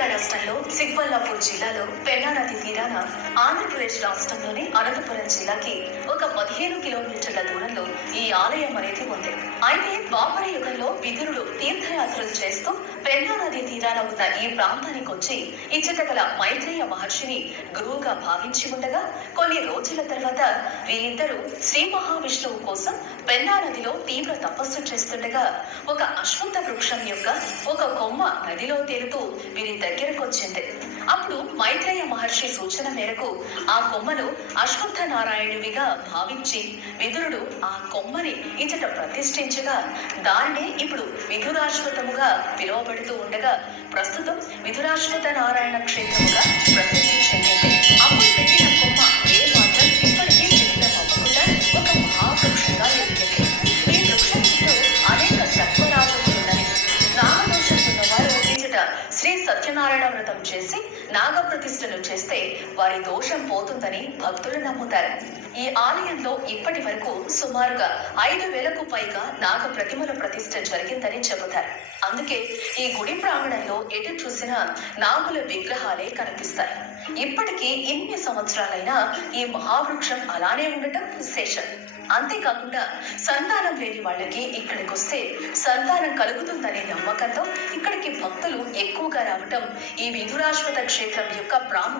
కర్ణాటక రాష్ట్రంలో చిక్బల్లాపూర్ జిల్లాలో పెన్నా నది తీరాన ఆంధ్రప్రదేశ్ రాష్ట్రంలోని అనంతపురం జిల్లాకి ఒక 15 కిలోమీటర్ల దూరంలో ఈ ఆలయం అనేది ఉంది. అయితే ద్వాపర యుగంలో విదురుడు తీర్థయాత్రలు చేస్తూ పెన్నా నది తీరాన ఉన్న ఈ ప్రాంతానికి వచ్చి ఇచ్చట గల మైత్రేయ మహర్షిని గురువుగా భావించి ఉండగా కొన్ని రోజుల తర్వాత వీరిద్దరూ శ్రీ మహావిష్ణువు కోసం పెన్నా నదిలో తీవ్ర తపస్సు చేస్తుండగా ఒక అశ్వత్థ వృక్షం యొక్క ఒక కొమ్మ నదిలో తేలుతూ వీరి దగ్గరకు వచ్చింది. అప్పుడు మైత్రేయ మహర్షి సూచన మేరకు ఆ కొమ్మను అశ్వత్థ నారాయణుడిగా భావించి విదురుడు ఆ కొమ్మని ఇచ్చట ప్రతిష్ఠించగా దానినే ఇప్పుడు విధురాశ్వతముగా పిలువబడుతూ ఉండగా ప్రస్తుతం విధురాశ్వత నారాయణ క్షేత్రముగా ప్రసిద్ధి చెందింది. అప్పుడు పెట్టిన కొమ్మ ఏ మాత్రం ఇప్పటికీ శిథిలం అవ్వకుండా ఒక మహావృక్షంగా ఎదిగింది. ఈ వృక్షం చుట్టూ అనేక సత్వరాజులున్నవి. నాగదోషం ఉన్నవారు ఇచ్చట శ్రీ సత్యనారాయణ వ్రతం చేసి నాగప్రతిష్ఠను చేస్తే వారి దోషం పోతుందని భక్తులు నమ్ముతారు. ఈ ఆలయంలో ఇప్పటి వరకు సుమారుగా 5,000కు పైగా నాగ ప్రతిమల ప్రతిష్ఠ జరిగిందని చెబుతారు. అందుకే ఈ గుడి ప్రాంగణంలో ఎటు చూసినా నాగుల విగ్రహాలే కనిపిస్తాయి. ఇప్పటికీ ఇన్ని సంవత్సరాలైనా ఈ మహావృక్షం అలానే ఉండటం విశేషం. అంతేకాకుండా సంతానం లేని వాళ్ళకి ఇక్కడికి వస్తే సంతానం కలుగుతుందనే నమ్మకంతో ఇక్కడికి భక్తులు ఎక్కువగా రావటం ఈ విధురాశ్వత క్షేత్రం యొక్క ప్రాముఖ్యత.